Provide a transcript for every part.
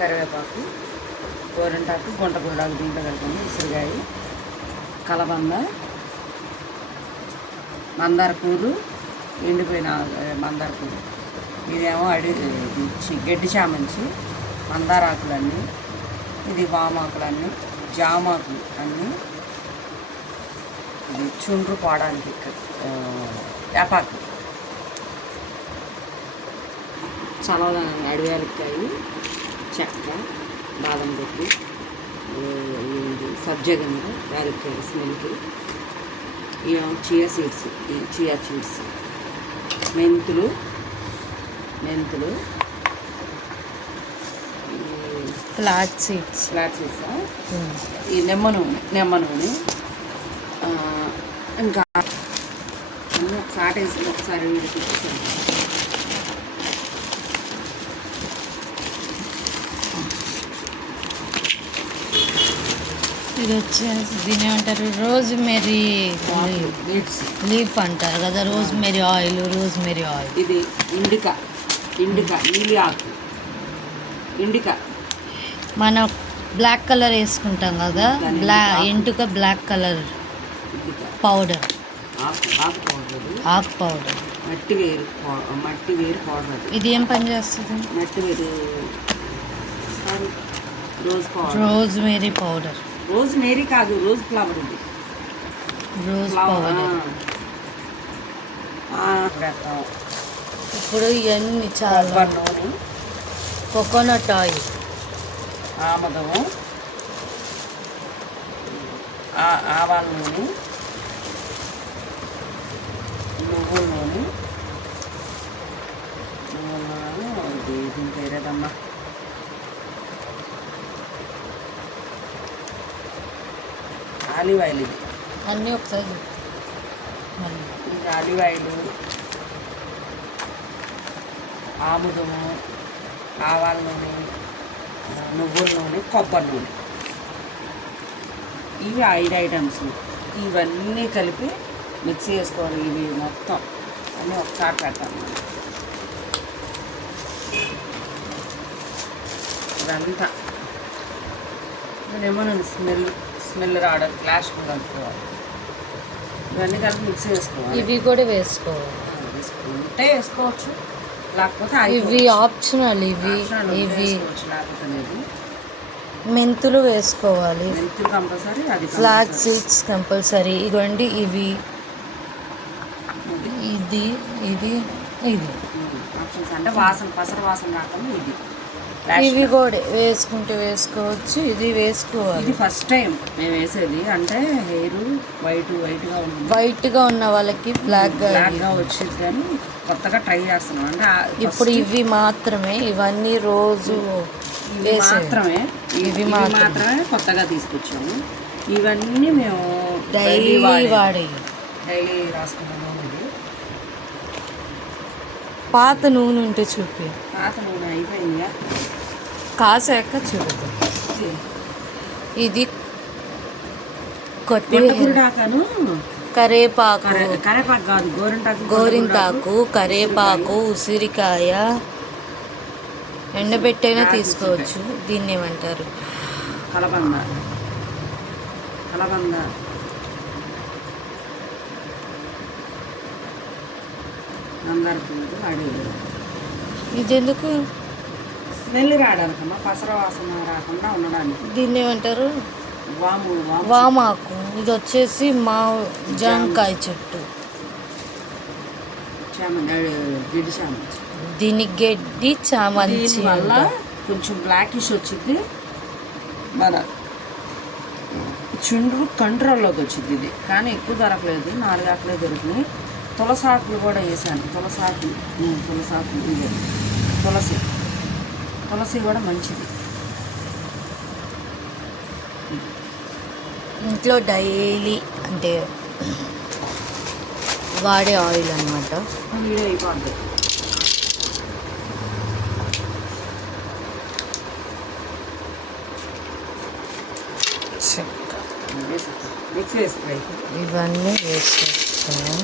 కరివేపాకు, గోరింటాకు, గుంట గుండాకు దీంట్లో కలుపుకొని ఉసిరికాయ, కలబంద, మందార పూలు, ఎండిపోయిన మందార పూలు, ఇదేమో గడ్డి చామంచి, మందారాకులన్నీ, ఇది వామాకులన్నీ, జామాకులు అన్నీ, ఇది చుండ్రు పోవడానికి వేపాకు, చలవదాన్ని అడవేలకాయ, చెక్క, బాదం పప్పు, సబ్జగింజ, యాలక్కాయ స్మెల్కి, చియా సీడ్స్, మెంతులు, ఫ్లాట్ సీడ్స్, ఈ నిమ్మ నూనె, ఇంకా అన్నీ ఒకసారి వీడికి ఇది వచ్చేసి దీని ఏమంటారు, రోజ్మెరీ లీఫ్ అంటారు కదా, రోజ్మెరీ ఆయిల్. ఇది ఇండికా నీలి ఆకు, మనం బ్లాక్ కలర్ వేసుకుంటాం కదా, ఎంటుక బ్లాక్ కలర్ పౌడర్, ఆకు పౌడర్, మట్టి వేరు పౌడర్. ఇది ఏం పని చేస్తుంది? మట్టి వేరు, రోజ్మెరీ పౌడర్. రోజ్మెరీ కాదు, రోజ్ ఫ్లవర్ ఉంది, రోజ్ పౌడర్. ఇప్పుడు ఇవన్నీ చాలా నూనె, కోకోనట్ ఆయిల్, ఆమదము, ఆవాల నూనె, నువ్వుల నూనె, దీని పేరేదమ్మా, ఆలివ్ ఆయిల్. ఇది అన్నీ ఒకసారి ఇది ఆలివ్ ఆయిల్, ఆముదము, ఆవాల నూనె, నువ్వుల నూనె, కొబ్బరి నూనె, ఇవి 5 ఐటమ్స్. ఇవన్నీ కలిపి మిక్స్ చేసుకోవాలి. ఇవి మొత్తం అన్నీ ఒకసారి పెట్టాలి. ఇదంతా ఇదేమో స్మెల్ రావడానికి లాస్ట్ కలుపుకోవాలి. ఇవన్నీ కలిపి మిక్స్ చేసుకోవాలి. ఇవి కూడా వేసుకోవాలి, ఉంటే వేసుకోవచ్చు, లేకపోతే ఇవి ఆప్షనల్. ఇవి లేకపోతే మెంతులు వేసుకోవాలి, మెంతులు కంపల్సరీ, అది ఫ్లాక్ సీడ్స్ కంపల్సరీ. ఇవ్వండి, ఇవి ఇది ఆప్షన్స్ అంటే పసర వాసన రాకుండా ఇవి కూడా వేసుకోవచ్చు. ఇది వేసుకోవాలి. ఇది ఫస్ట్ టైం మేము వేసేది, అంటే హెయిర్ వైట్గా ఉన్న వాళ్ళకి బ్లాక్గా వచ్చేది, కానీ కొత్తగా ట్రై చేస్తున్నాం. అంటే ఇప్పుడు ఇవి మాత్రమే, ఇవన్నీ రోజు మాత్రమే కొత్తగా తీసుకొచ్చాము. ఇవన్నీ మేము డైలీ రాసుకున్నాము. పాత నూనె ఉంటే పాత నూనె అయిపోయిందా, కాసాక చూద్దాం. ఇది కొత్తిమీరాకును, కరేపాకు కాదు, గోరింటాకు, కరేపాకు, ఉసిరికాయ ఎండబెట్టైనా తీసుకోవచ్చు. దీన్ని ఏమంటారు? కలబంద, మందార పూలు, అడవి. ఇది ఎందుకు? స్మెల్ రావడానికమ్మా, పసర వాసన రాకుండా ఉండడానికి. దీన్ని ఏమంటారు? వామాకు. ఇది వచ్చేసి జాంకాయ చెట్టు, గడ్డి చామంతి. దీని గడ్డి చామంతి వల్ల కొంచెం బ్లాకిష్ వచ్చింది, మన చుండ్రు కంట్రోల్లోకి వచ్చింది. ఇది కానీ ఎక్కువ దొరకలేదు, 4 ఆకులే దొరికినాయి. తులసాకులు కూడా వేసాను, తులసి కూడా మంచిది. ఇంట్లో డైలీ అంటే వాడే ఆయిల్ అన్నమాట. అయిపోద్ది. ఇవన్నీ వేసేస్తున్నాం.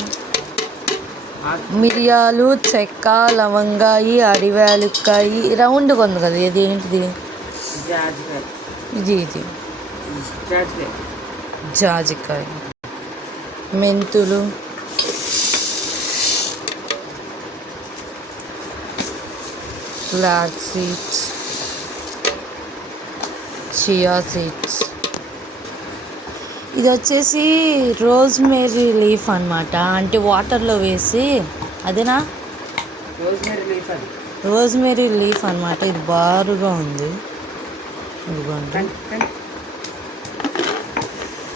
మిరియాలు, చెక్క, లవంగాయి, అడివేలుకాయి, రౌండ్గా ఉంది కదా, ఇది ఏంటిది? జాజికాయ. ఇది జాజికాయ. జాజికాయ, మెంతులు, ఫ్లాక్ సీడ్స్, చియా సీడ్స్. ఇది వచ్చేసి రోజ్మేరీ లీఫ్ అన్నమాట. అంటే వాటర్లో వేసి, అదేనా రోజ్మెరీ లీఫ్ అది. రోజ్మేరీ లీఫ్ అన్నమాట. ఇది బారుగా ఉంది. ఇదిగోండి, కానీ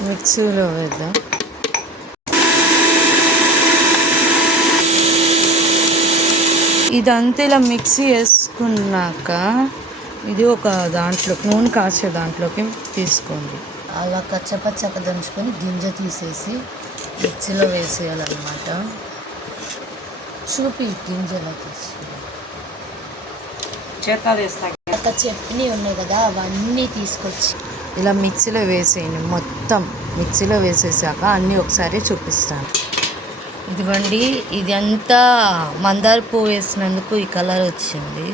మిక్సీలో వేద్దాం. ఇదంతా ఇలా మిక్సీ వేసుకున్నాక ఇది ఒక దాంట్లో నూనె కాసే దాంట్లోకి తీసుకోండి. అలా కచ్చపచ్చగా దంచుకొని గింజ తీసేసి మిక్సీలో వేసేయాలన్నమాట. చూపి గింజ ఎలా తీసి చేతాలు వేస్తాక ఒక చట్నీ ఉన్నాయి కదా, అవన్నీ తీసుకొచ్చి ఇలా మిక్సీలో వేసేయండి. మొత్తం మిక్సీలో వేసేసాక అన్నీ ఒకసారి చూపిస్తాను. ఇదిగోండి, ఇది అంతా మందార పువ్వు వేసినందుకు ఈ కలర్ వచ్చింది.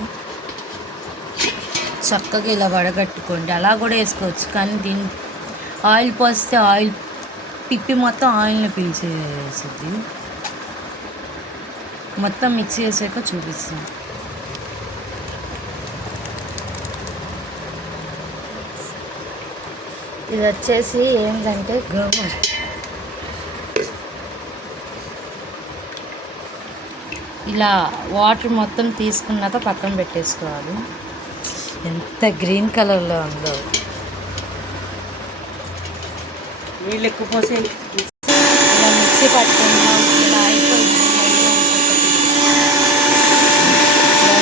చక్కగా ఇలా వడగట్టుకోండి. అలా కూడా వేసుకోవచ్చు, కానీ దీన్ని ఆయిల్ పోస్తే ఆయిల్ పిప్పి మొత్తం ఆయిల్ని పీల్చేసిద్ది. మొత్తం మిక్స్ చేసాక చూపిస్తాను. ఇది వచ్చేసి ఏంటంటే గోమూర. ఇలా వాటర్ మొత్తం తీసుకున్నాక పక్కన పెట్టేసుకోవాలి. ఎంత గ్రీన్ కలర్లో ఉందో. నీళ్ళు ఎక్కువ పోసి ఇలా మిక్సీ పట్టుకున్నాం. ఇలా అయిపోయింది.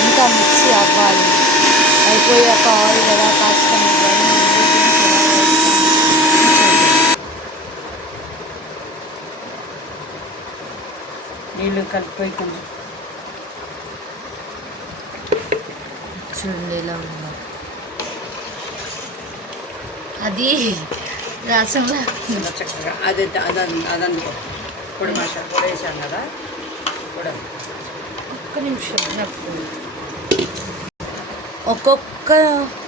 ఇంకా మిక్సీ అవ్వాలి. అయిపోయాక ఆయిల్ ఎలా కాస్తాం, నీళ్ళు కలిపిపోయి కొంచెం చూడండి ఎలా ఉందో. అది రసంలో ఇలా చక్కగా అదందుకో పొడి మసాలా పొడి వేసాం కదా. పొడి ఒక్క నిమిషం ఒక్కొక్క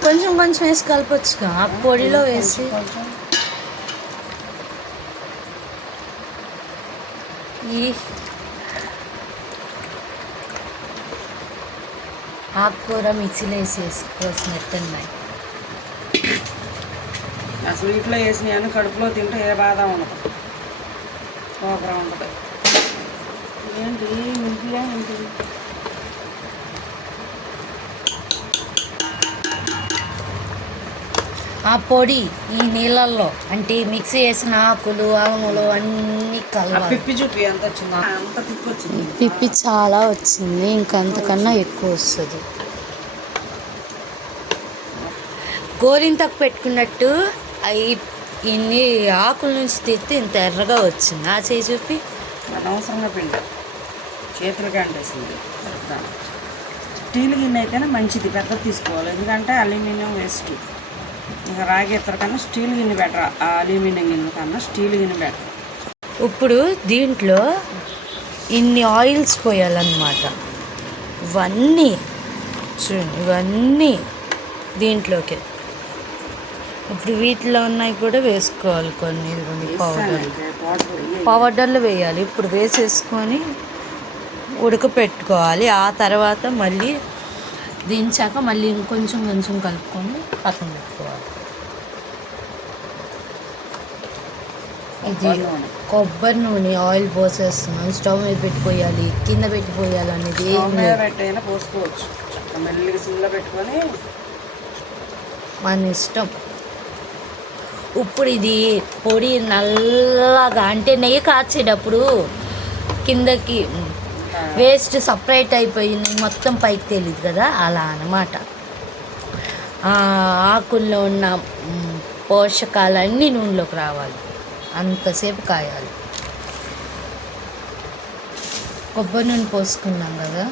కొంచెం కొంచెం వేసి కలపచ్చుగా. ఆ పొడిలో వేసి కొంచెం ఈ ఆకుకూర మిక్సీలో వేసేసి కోసినట్టున్నాయి. అసలు ఇంట్లో వేసినాయని కడుపులో తింటే ఏ బాధ ఉండదు, కోపరా ఉండదు. ఏంటి మిల్కియా ఏంటి? ఆ పొడి ఈ నీళ్ళల్లో అంటే మిక్సీ వేసిన ఆకులు అలములు అన్నీ కలవాలి. పిప్పి చూపి ఎంత వచ్చిందా? అంత పిప్పి వచ్చింది. పిప్పి చాలా వచ్చింది, ఇంకా అంతకన్నా ఎక్కువ వస్తుంది. గోరింతకు పెట్టుకున్నట్టు అవి ఇన్ని ఆకుల నుంచి తీస్తే ఇంత ఎర్రగా వచ్చింది. ఆ చేయి చూపి. అనవసరంగా పిండి చేతులకి అంటేసింది. స్టీల్ గిన్నె అయితేనే మంచిది, పెద్దది తీసుకోవాలి. ఎందుకంటే అల్యూమినియం వేస్ట్. ఇంకా రాగి ఇతర కన్నా స్టీల్ గిన్నె బెటర్. ఆ అల్యూమినియం గిన్నె కన్నా స్టీల్ గిన్నె బెటర్. ఇప్పుడు దీంట్లో ఇన్ని ఆయిల్స్ పోయాలన్నమాట. ఇవన్నీ చూడండి, ఇవన్నీ దీంట్లోకి. ఇప్పుడు వీటిలో ఉన్నాయి కూడా వేసుకోవాలి కొన్ని. పౌడర్లు వేయాలి. ఇప్పుడు వేసేసుకొని ఉడకపెట్టుకోవాలి. ఆ తర్వాత మళ్ళీ దించాక మళ్ళీ ఇంకొంచెం కొంచెం కలుపుకొని పక్కన పెట్టుకోవాలి. ఇది కొబ్బరి నూనె ఆయిల్ పోసేస్తున్నాం. స్టవ్ మీద పెట్టిపోయాలి, కింద పెట్టిపోయాలి అనేది పెట్టైనా పోసుకోవచ్చు. మెల్లిగా సిమ్లో పెట్టుకొని మన ఇష్టం. ఇప్పుడు ఇది పొడి నల్లగా అంటే నెయ్యి కాచేటప్పుడు కిందకి వేస్ట్ సపరేట్ అయిపోయింది, మొత్తం పైకి తెలియదు కదా, అలా అన్నమాట. ఆకుల్లో ఉన్న పోషకాలన్నీ నూనెలోకి రావాలి. అంతసేపు కాయాలి. కొబ్బరి నూనె పోసుకున్నాం కదా,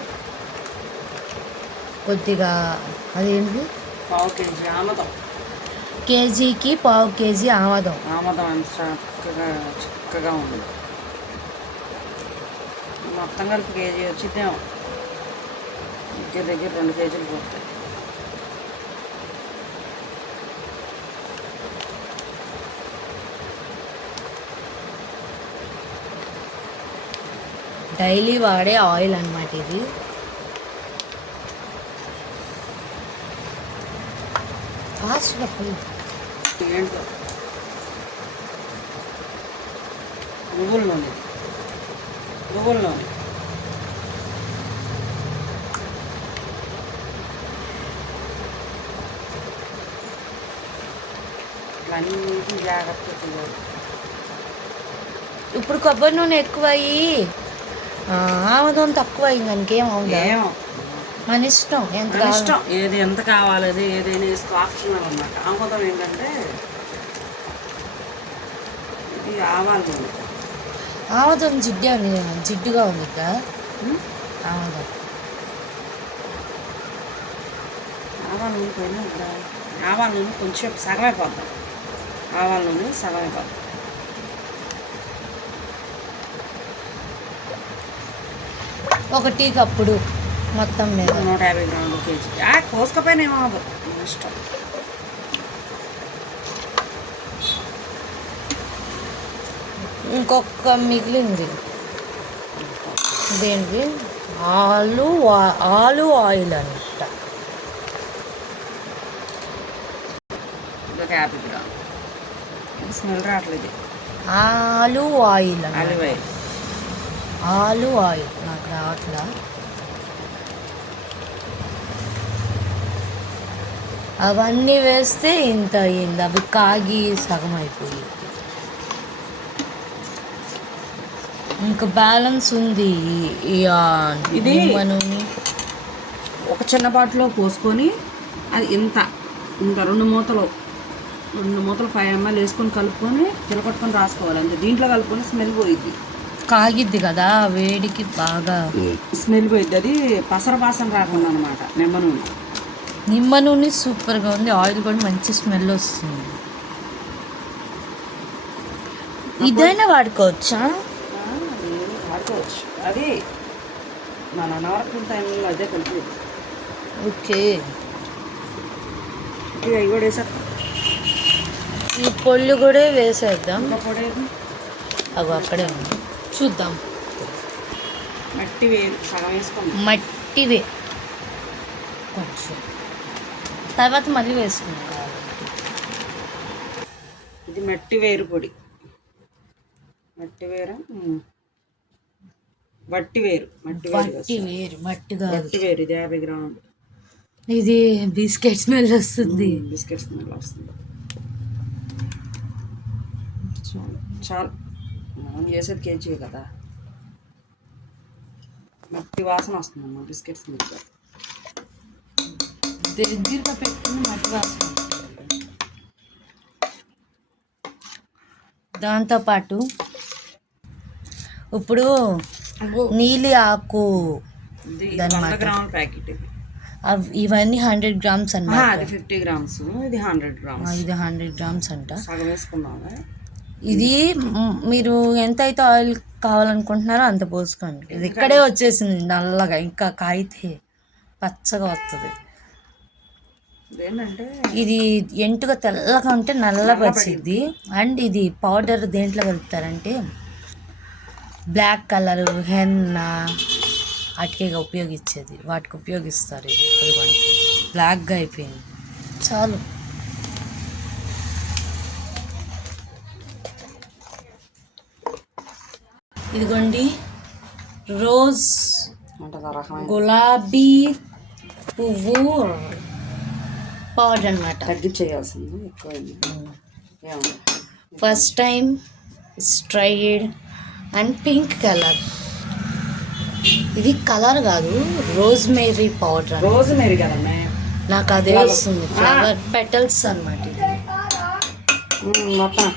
కొద్దిగా అదేంటి పావు కేజీ ఆమదం, కేజీకి పావు కేజీ ఆమదం. ఆమదం అంత చక్కగా ఉంది. మొత్తం కలిపి కేజీ వచ్చిద్దాం. దగ్గర 2 కేజీలు పోతాయి. డైలీ వాడే ఆయిల్ అన్నమాట ఇది. ఫాస్ట్గా పోయి ఏంటో నువ్వుల నూనె అన్నింటినీ జాగ్రత్తగా తీయాలి. ఇప్పుడు కొబ్బరి నూనె ఎక్కువ అయ్యి ఆముదం తక్కువ అయింది ఇంకేం అవుదా? ఏమో మన ఇష్టం ఎంత మన ఇష్టం, ఏది ఎంత కావాలి అది ఏదైనా వేసుకో, ఆప్షనల్ అన్నమాట. ఆముదం ఏంటంటే ఇది ఆవాలు నూనె. ఆముదం జిడ్డుగా ఉంది ఆముదం. ఆవాల నూనె పోయినా ఇక్కడ ఆవాల నూనె కొంచెం సగమైపోద్దాం. ఆవాల నూనె సగమైపోద్దాం. ఒక టీ కప్పుడు మొత్తం మీద 150 గ్రాములు కేజీ. కోసుకపోయినా ఏమవ్వదు, మన ఇష్టం. ఇంకొక మిగిలింది దేనికి ఆలు ఆయిల్ అనమాట. ఇదొక 50 గ్రాములు. స్మెల్ రావట్లేదు. ఆలు ఆయిల్ ఆలివ్ ఆయిల్. ఆలు ఆయిల్ నాకు రావట్లా. అవన్నీ వేస్తే ఇంత అయ్యింది, అవి కాగి సగం అయిపోయి. ఇంకా బ్యాలెన్స్ ఉంది ఇది నూనె. ఒక చిన్న బాటిలో పోసుకొని అది ఇంత 2 మూతలు 5 ml వేసుకొని కలుపుకొని చిలకొట్టుకొని రాసుకోవాలి అంతే. దీంట్లో కలుపుకొని స్మెల్ పోయిద్ది. కాగిద్ది కదా వేడికి బాగా స్మెల్ పోయిద్ది. అది పసర వాసన రాకుండా అనమాట. నిమ్మ నూనె సూపర్గా ఉంది. ఆయిల్ కూడా మంచి స్మెల్ వస్తుంది. ఇదైనా వాడుకోవచ్చా? వాడుకోవచ్చు. అది మన నవరత్న టైంలో అదే కలిపి. ఓకే, ఇవి కూడా వేసా. ఈ పొళ్ళు కూడా వేసేద్దాం. ఇంకా పొడి అవి అక్కడే ఉంది, చూద్దాం. మట్టి వేరు సగం వేసుకోండి. మట్టి వేరు కొంచెం తర్వాత మళ్ళీ వేసుకుంటాం. ఇది మట్టి వేరు పొడి. మట్టి వేరు వట్టి వేరు. మట్టి వేరు ఇది 50 గ్రాములు. ఇది బిస్కెట్ స్మెల్ వస్తుంది. బిస్కెట్ స్మెల్ వస్తుంది. చాలు మనం చేసేది కేజీ కదా, మట్టి వాసన వస్తుందమ్మా బిస్కెట్ స్మెల్. దగ్గరగా పెట్టుకుని మట్టి వాసన. దాంతోపాటు ఇప్పుడు నీలి ఆకు 100 గ్రాముల ప్యాకెట్. ఇవన్నీ 100 గ్రామ్స్ అన్నమాట. అది 50 గ్రామ్స్, ఇది 100 గ్రామ్స్. ఇది 100 గ్రామ్స్ అంట. సగం వేసుకున్నాము. ఇది మీరు ఎంత అయితే ఆయిల్ కావాలనుకుంటున్నారో అంత పోసుకోండి. ఇది ఇక్కడే వచ్చేసింది నల్లగా, ఇంకా కాయితే పచ్చగా వస్తుంది. ఏంటంటే ఇది ఎంటుగా తెల్లగా ఉంటే నల్లగా వచ్చింది. అండ్ ఇది పౌడర్ దేంట్లో కలుపుతారంటే బ్లాక్ కలర్ హెన్న అటుకేగా ఉపయోగించేది, వాటికి ఉపయోగిస్తారు. ఇది అదిగోండి బ్లాక్గా అయిపోయింది. చాలు. ఇదిగోండి రోజ్ గులాబీ పువ్వు పౌడర్ అనమాట. తగ్గించేయాల్సింది ఎక్కువ. First time stride and pink colour. ఇది కలర్ కాదు, రోజ్ మేరీ పౌడర్. రోజు మేరీ కదమ్మా, నాకు అదే వస్తుంది. ఫ్లవర్ పెటల్స్ అనమాట ఇది మొత్తం.